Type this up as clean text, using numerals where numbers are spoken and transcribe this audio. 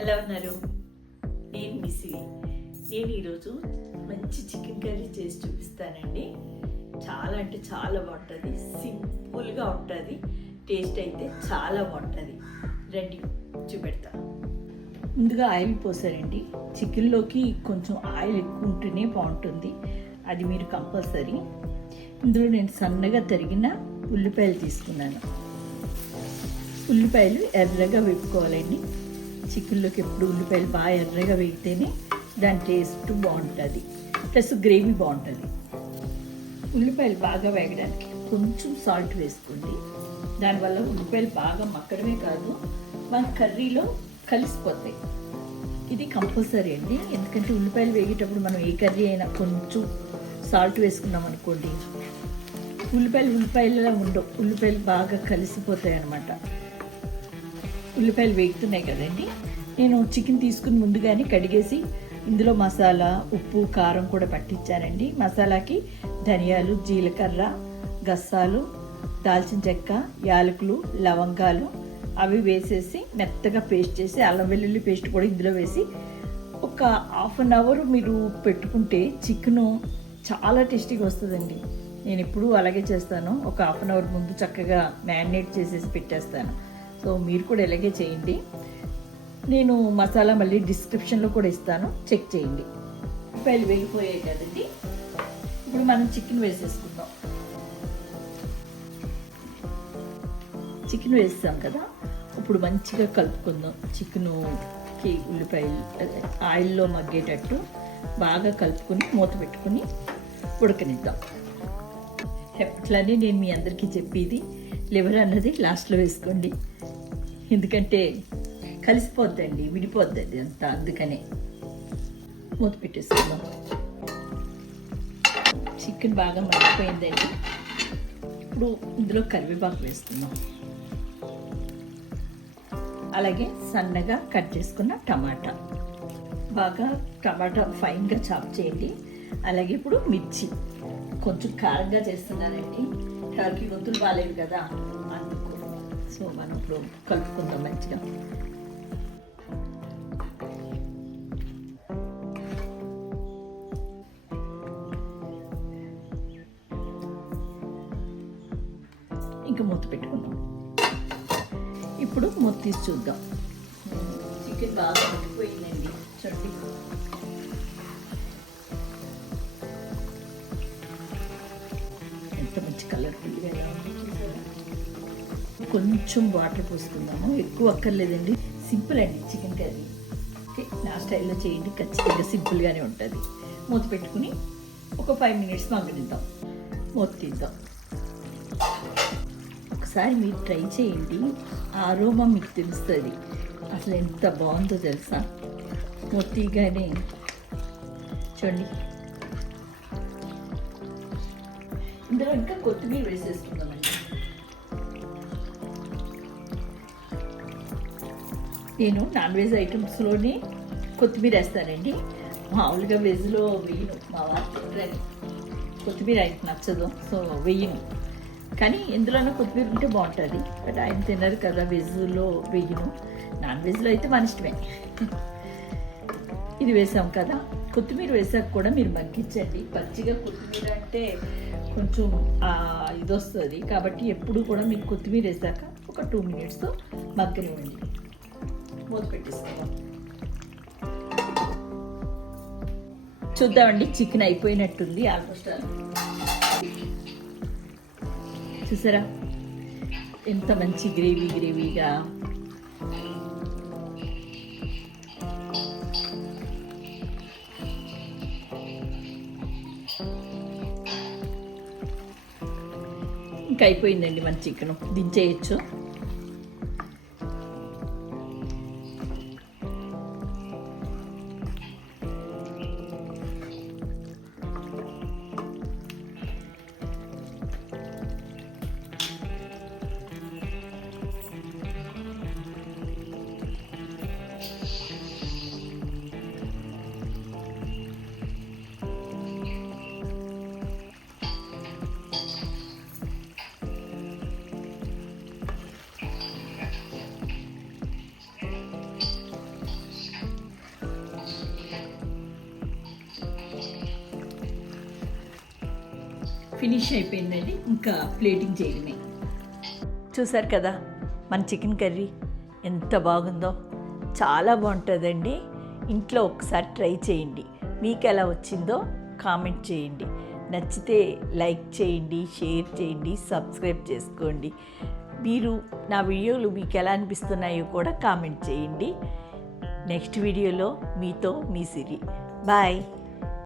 ఎలా ఉన్నారు? నేను మిస్వి. నేను ఈరోజు మంచి చికెన్ కర్రీ చేసి చూపిస్తానండి. చాలా అంటే చాలా బాగుంటుంది, సింపుల్గా ఉంటుంది, టేస్ట్ అయితే చాలా బాగుంటుంది. రండి చూపెడతా. ముందుగా ఆయిల్ పోసారండి. చికెన్లోకి కొంచెం ఆయిల్ ఎక్కువ ఉంటేనే బాగుంటుంది, అది మీరు కంపల్సరీ. ఇందులో నేను సన్నగా తరిగిన ఉల్లిపాయలు తీసుకున్నాను. ఉల్లిపాయలు ఎర్రగా వేపుకోవాలండి. చికెన్లోకి ఎప్పుడు ఉల్లిపాయలు బాగా ఎర్రగా వేగితేనే దాని టేస్ట్ బాగుంటుంది, ప్లస్ గ్రేవీ బాగుంటుంది. ఉల్లిపాయలు బాగా వేగడానికి కొంచెం సాల్ట్ వేసుకోండి. దానివల్ల ఉల్లిపాయలు బాగా మక్కడమే కాదు, మన కర్రీలో కలిసిపోతాయి. ఇది కంపల్సరీ అండి, ఎందుకంటే ఉల్లిపాయలు వేగేటప్పుడు మనం ఏ కర్రీ అయినా కొంచెం సాల్ట్ వేసుకున్నాం అనుకోండి, ఉల్లిపాయలలో ఉండవు, ఉల్లిపాయలు బాగా కలిసిపోతాయి అన్నమాట. ఉల్లిపాయలు వేగుతున్నాయి కదండి, నేను చికెన్ తీసుకుని ముందుగానే కడిగేసి ఇందులో మసాలా, ఉప్పు, కారం కూడా పట్టించానండి. మసాలాకి ధనియాలు, జీలకర్ర, గస్సాలు, దాల్చిన చెక్క, యాలకులు, లవంగాలు అవి వేసేసి మెత్తగా పేస్ట్ చేసి, అల్లం వెల్లుల్లి పేస్ట్ కూడా ఇందులో వేసి ఒక హాఫ్ అన్ అవర్ మీరు పెట్టుకుంటే చికెను చాలా టేస్టీగా వస్తుందండి. నేను ఎప్పుడూ అలాగే చేస్తాను, ఒక హాఫ్ అన్ అవర్ ముందు చక్కగా మ్యారినేట్ చేసేసి పెట్టేస్తాను. సో మీరు కూడా ఇలాగే చేయండి. నేను మసాలా మళ్ళీ డిస్క్రిప్షన్లో కూడా ఇస్తాను, చెక్ చేయండి. ఉల్లిపాయలు వేగిపోయాయి కదండి, ఇప్పుడు మనం చికెన్ వేసేసుకుందాం. చికెన్ వేస్తాం కదా, ఇప్పుడు మంచిగా కలుపుకుందాం. చికెన్కి ఉల్లిపాయలు ఆయిల్లో మగ్గేటట్టు బాగా కలుపుకొని మూత పెట్టుకుని ఉడకనిద్దాం. ఎట్లనే నేను మీ అందరికీ చెప్పేది, లివర్ అన్నది లాస్ట్లో వేసుకోండి, ఎందుకంటే కలిసిపోద్దండి, విడిపోద్దండి అంతా, అందుకనే మూత పెట్టేసుకుందాం. చికెన్ బాగా మగ్గిపోయిందండి. ఇప్పుడు ఇందులో కరివేపాకు వేసుకుందాం, అలాగే సన్నగా కట్ చేసుకున్న టమాటా, బాగా టమాటా ఫైన్గా చాప్ చేయండి. అలాగే ఇప్పుడు మిర్చి, కొంచెం కారంగా చేస్తున్నానండి, ఎవరికి గొంతులు బాగాలేవు కదా అందుకు. సో మనం ఇప్పుడు కలుపుకుందాం మంచిగా. ఇంకా మూత పెట్టుకుందాం. ఇప్పుడు మూత తీసి చూద్దాం. చికెన్ బాగా ఉడికిపోయిందండి, చూడండి. ఎంత మంచి కలర్ఫుల్గా ఉంది చూసారా. కొంచెం వాటర్ పోసుకుందాము, ఎక్కువ అక్కర్లేదండి, సింపుల్ అండి చికెన్ కర్రీ. ఓకే, నా స్టైల్లో చేయండి, ఖచ్చితంగా సింపుల్గానే ఉంటుంది. మూత పెట్టుకుని ఒక 5 minutes మగ్గనిద్దాం. మూత తీద్దాం. ఒకసారి మీరు ట్రై చేయండి, ఆరోమా మీకు తెలుస్తుంది, అసలు ఎంత బాగుందో తెలుసా. మొత్తిగానే చూడండి. ఇందులో ఇంకా కొత్తిమీర వేసేసుకుందామండి. నేను నాన్ వెజ్ ఐటమ్స్లోనే కొత్తిమీర వేస్తానండి, మామూలుగా వెజ్లో వేయను. మా వారు కొత్తిమీర ఆయనకు నచ్చదు, సో వేయను. కానీ ఎందులోనో కొత్తిమీర ఉంటే బాగుంటుంది, బట్ ఆయన తినరు కదా, వెజ్లో వేయను. నాన్ వెజ్లో అయితే మన ఇష్టమే. ఇది వేసాం కదా, కొత్తిమీర వేసాక కూడా మీరు మగ్గించండి. పచ్చిగా కొత్తిమీర అంటే కొంచెం ఇది వస్తుంది, కాబట్టి ఎప్పుడు కూడా మీకు కొత్తిమీర వేసాక ఒక 2 minutes మగ్గనివ్వండి. మూత పెట్టేసుకుందాం. చూద్దామండి, చికెన్ అయిపోయినట్టుంది ఆల్మోస్ట్. చూసారా ఎంత మంచి గ్రేవీగా. ఇంకా అయిపోయిందండి మన చికెన్, దించేయచ్చు. ఫినిష్ అయిపోయిందండి. ఇంకా ప్లేటింగ్ చేయడమే. చూసారు కదా మన చికెన్ కర్రీ ఎంత బాగుందో. చాలా బాగుంటుందండి. ఇంట్లో ఒకసారి ట్రై చేయండి. మీకు ఎలా వచ్చిందో కామెంట్ చేయండి. నచ్చితే లైక్ చేయండి, షేర్ చేయండి, సబ్స్క్రైబ్ చేసుకోండి. మీరు నా వీడియోలు మీకు ఎలా అనిపిస్తున్నాయో కూడా కామెంట్ చేయండి. నెక్స్ట్ వీడియోలో మీతో మీ సిరి. బాయ్.